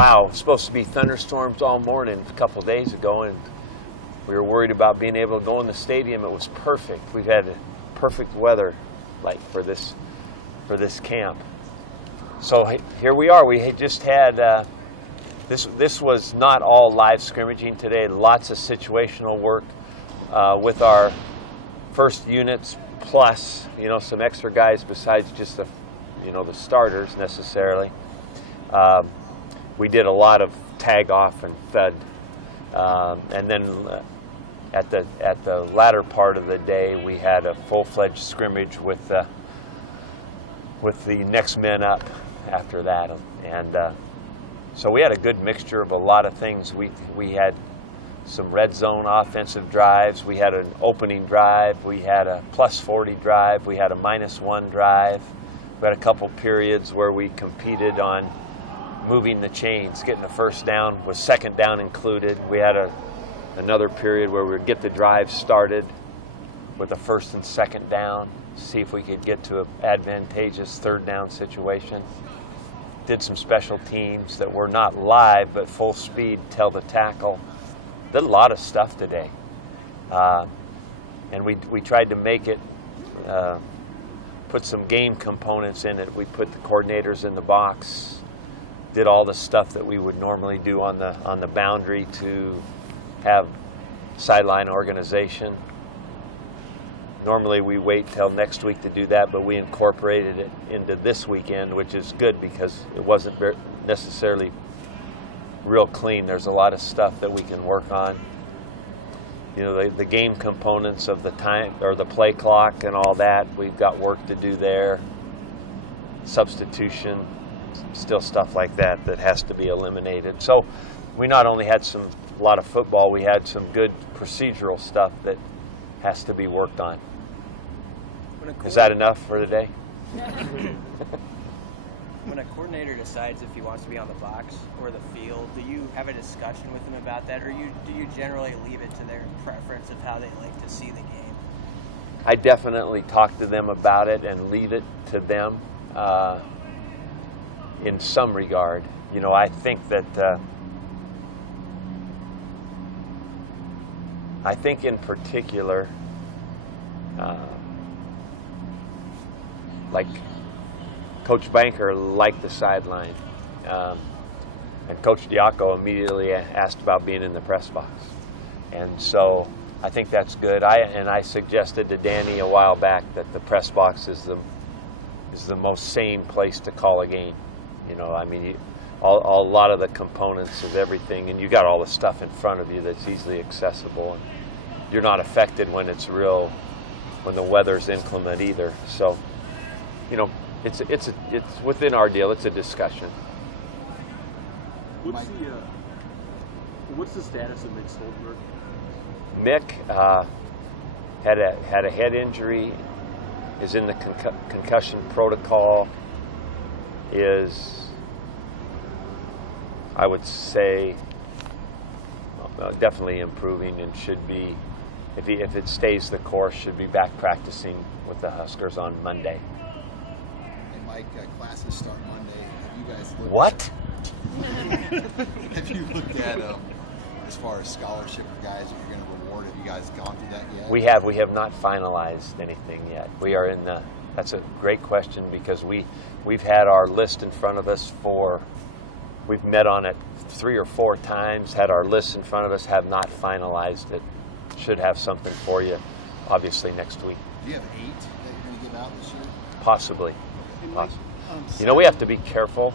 wow, it was supposed to be thunderstorms all morning a couple days ago, and we were worried about being able to go in the stadium. It was perfect. We've had perfect weather like for this camp. So here we are. We had just had this was not all live scrimmaging today. Lots of situational work with our first units, plus some extra guys besides just the the starters necessarily. We did a lot of tag off and fed, and then at the latter part of the day we had a full-fledged scrimmage with the next men up after that, and so we had a good mixture of a lot of things. We had some red zone offensive drives. We had an opening drive. We had a +40 drive. We had a -1 drive. We had a couple periods where we competed on moving the chains, getting the first down with second down included. We had another period where we would get the drive started with a first and second down, see if we could get to an advantageous third down situation. Did some special teams that were not live but full speed, tell the tackle. Did a lot of stuff today, and we tried to make it put some game components in it. We put the coordinators in the box, did all the stuff that we would normally do on the boundary to have sideline organization. Normally we wait till next week to do that, but we incorporated it into this weekend, which is good because it wasn't necessarily real clean. There's a lot of stuff that we can work on. The game components of the time or the play clock and all that, we've got work to do there. Substitution, still stuff like that has to be eliminated. So we not only had a lot of football, we had some good procedural stuff that has to be worked on. Is that enough for today? When a coordinator decides if he wants to be on the box or the field, do you have a discussion with them about that, or do you generally leave it to their preference of how they like to see the game? I definitely talk to them about it and leave it to them in some regard. I think that I think in particular, like Coach Banker liked the sideline, and Coach Diaco immediately asked about being in the press box, and so I think that's good. I suggested to Danny a while back that the press box is the most sane place to call a game. I mean, a lot of the components of everything, and you got all the stuff in front of you that's easily accessible, and you're not affected when when the weather's inclement either. So, it's within our deal. It's a discussion. What's the status of Mick Stoltenberg? Mick had a head injury, is in the concussion protocol, is, I would say, definitely improving, and should be, if it stays the course, should be back practicing with the Huskers on Monday. And Mike, classes start Monday. Have you guys looked What? Have you looked at as far as scholarship guys that you're going to reward? Have you guys gone through that yet? We have not finalized anything yet. We are in the. That's a great question, because we've had our list in front of us we've met on it 3 or 4 times, had our list in front of us, have not finalized it. Should have something for you, obviously, next week. Do you have 8 that you're going to give out this year? Possibly. We have to be careful,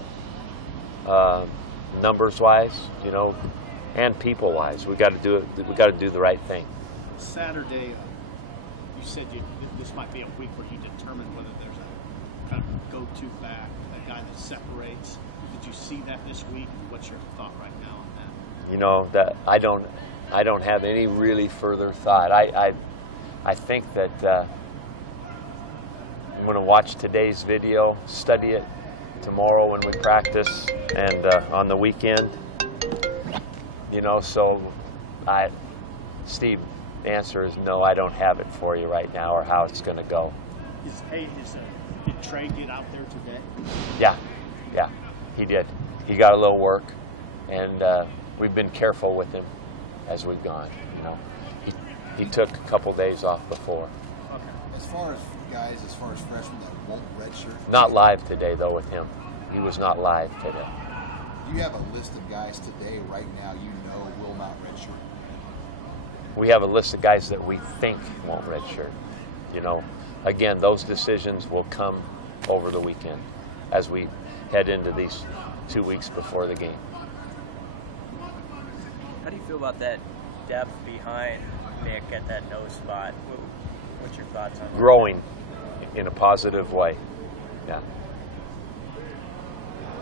numbers-wise, and people-wise. We got to do it. We got to do the right thing. Saturday, you said this might be a week where you determine whether there's a kind of go-to back, a guy that separates. Did you see that this week? What's your thought right now on that? That I don't have any really further thought. I think that I'm going to watch today's video, study it tomorrow when we practice, and on the weekend. So Steve, the answer is no, I don't have it for you right now, or how it's going to go. Did Trey get out there today? Yeah, he did. He got a little work. and we've been careful with him as we've gone. You know, he took a couple days off before. Okay. As far as guys, as far as freshmen that won't redshirt, Not live today though with him. He was not live today. do you have a list of guys today, right now, you know will not redshirt? We have a list of guys that we think won't redshirt. You know, again, those decisions will come over the weekend as we head into these 2 weeks before the game. How do you feel about that depth behind Nick at that nose spot? What's your thoughts on that? Growing in a positive way. Yeah,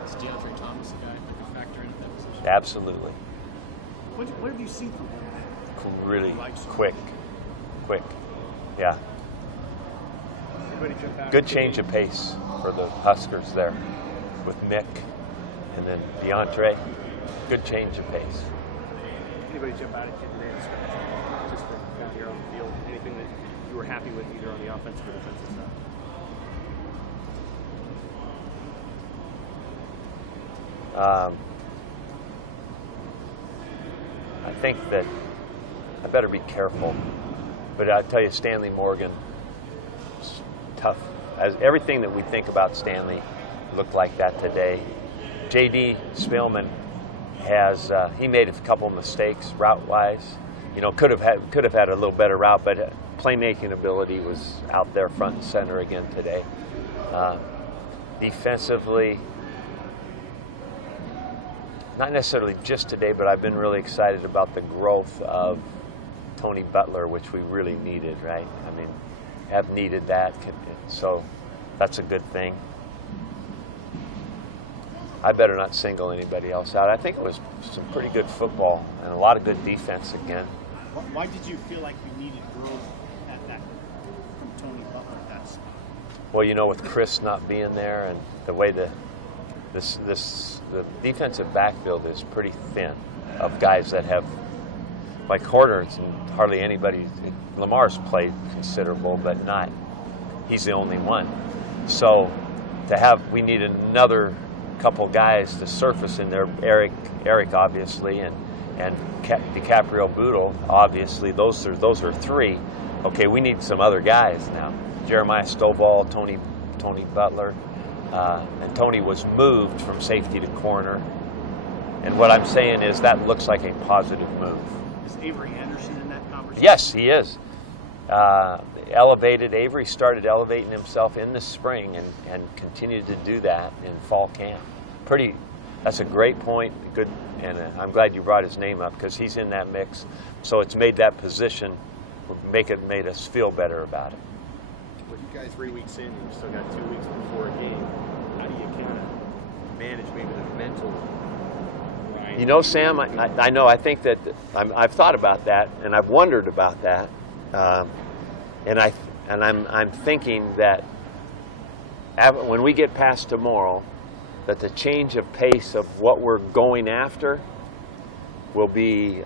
Is DeAndre Thomas a guy that could factor into that position? absolutely. What have you seen from him? Really Likes him. quick. Yeah. Anybody jump out Good at change you? of pace for the Huskers there with Mick and then DeAndre. Good change of pace. Anybody jump out at you today in the scrimmage? Just down here on the field? Anything that you were happy with either on the offensive or defensive side? I think that I better be careful, but I tell you, Stanley Morgan, is tough. As everything that we think about Stanley looked like that today. J.D. Spielman has he made a couple mistakes route-wise. You know, could have had a little better route, but playmaking ability was out there front and center again today. Defensively, not necessarily just today, but I've been really excited about the growth of Tony Butler, which we really needed, right? I mean, have needed that, so that's a good thing. I better not single anybody else out. I think it was some pretty good football and a lot of good defense again. Why did you feel like you needed growth at that from Tony Butler at that spot? Well, you know, with Chris not being there and the way the defensive backfield is pretty thin of guys that have, like corners, and hardly anybody. Lamar's played considerable, but not. He's the only one. So we need another couple guys to surface in there. Eric obviously, and DiCaprio Boodle obviously. Those are three. Okay, we need some other guys now. Jeremiah Stovall, Tony Butler, and Tony was moved from safety to corner. And what I'm saying is that looks like a positive move. Is Avery Anderson in that conversation? Yes, he is. Avery started elevating himself in the spring and continued to do that in fall camp. That's a great point. Good, and I'm glad you brought his name up because he's in that mix. So it's made that position, made us feel better about it. With you guys 3 weeks in, and you still got 2 weeks before a game, how do you kind of manage maybe the mental? Right? You know, Sam, I know. I think that I've thought about that, and I've wondered about that, and I'm thinking that when we get past tomorrow, that the change of pace of what we're going after will be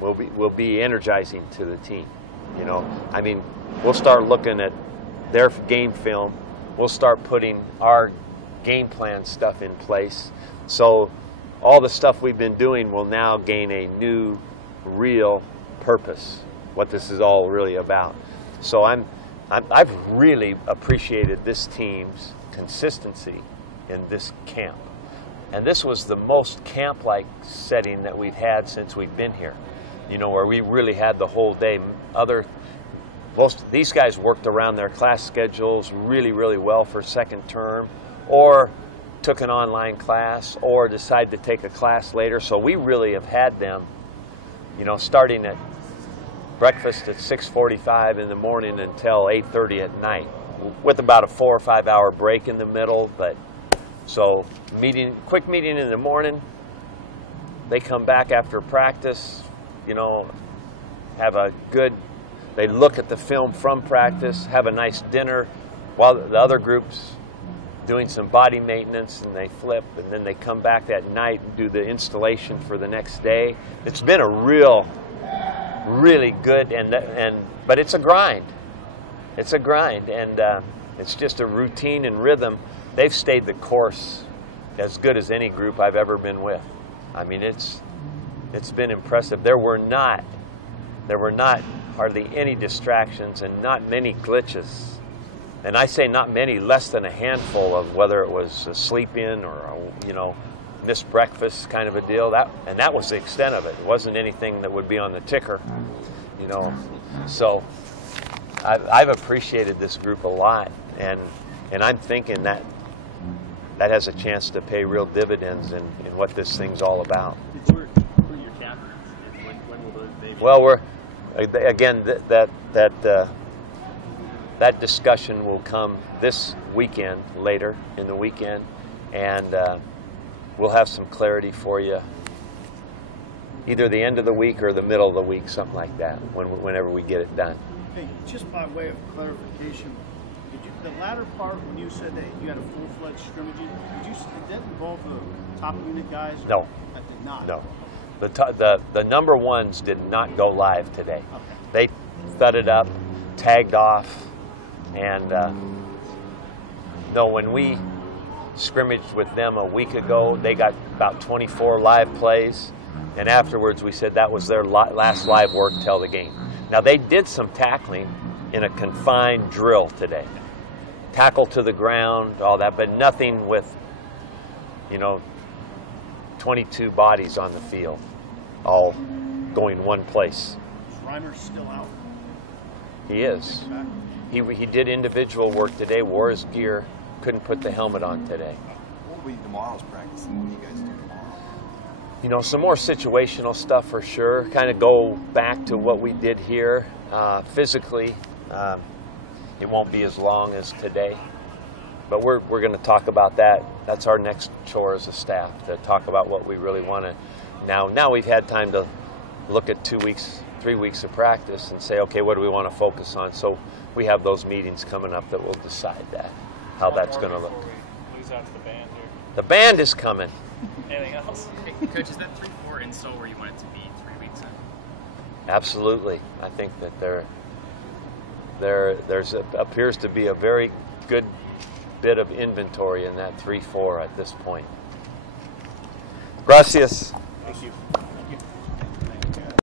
energizing to the team. You know, I mean, we'll start looking at their game film. We'll start putting our game plan stuff in place. So all the stuff we've been doing will now gain a new, real purpose, what this is all really about. So I've really appreciated this team's consistency in this camp. And this was the most camp-like setting that we've had since we've been here. You know, where we really had the whole day. Most of these guys worked around their class schedules really, really well for second term, or took an online class, or decided to take a class later. So we really have had them, you know, starting at breakfast at 6:45 in the morning until 8:30 at night, with about a 4 or 5 hour break in the middle. But so quick meeting in the morning. They come back after practice, you know, they look at the film from practice, have a nice dinner, while the other group's doing some body maintenance, and they flip, and then they come back that night and do the installation for the next day. It's been a really good, but it's a grind. It's a grind, and it's just a routine and rhythm. They've stayed the course as good as any group I've ever been with. I mean, it's been impressive. There were not hardly any distractions and not many glitches. And I say not many, less than a handful of whether it was a sleep in or a, missed breakfast kind of a deal. That was the extent of it. It wasn't anything that would be on the ticker, So I've appreciated this group a lot, and I'm thinking that has a chance to pay real dividends in what this thing's all about. Who are your captains? And when will they be? Well, we're again that discussion will come this weekend, later in the weekend, and we'll have some clarity for you either the end of the week or the middle of the week, something like that, whenever we get it done. Hey, just by way of clarification, the latter part when you said that you had a full-fledged scrimmaging, did that involve the top unit guys? No. That did not? No. The number ones did not go live today. Okay. They thudded up, tagged off, and no, when we scrimmaged with them a week ago, they got about 24 live plays, and afterwards we said that was their last live work till the game. Now they did some tackling in a confined drill today. Tackle to the ground, all that, but nothing with, 22 bodies on the field, all going one place. Is Reimer's still out? He is. He did individual work today, wore his gear, couldn't put the helmet on today. What will be tomorrow's practice, and what do you guys do tomorrow? Some more situational stuff for sure. Kind of go back to what we did here. Physically, it won't be as long as today. But we're going to talk about that. That's our next chore as a staff, to talk about what we really want to. Now we've had time to look at 2 weeks, 3 weeks of practice and say, okay, what do we want to focus on? So we have those meetings coming up that will decide that, how that's going to look. We lose out to the band here. The band is coming. Anything else? Hey, Coach, is that 3-4 in Seoul where you want it to be 3 weeks in? Absolutely. I think that there's appears to be a very good bit of inventory in that 3-4 at this point. Gracias. Thank you.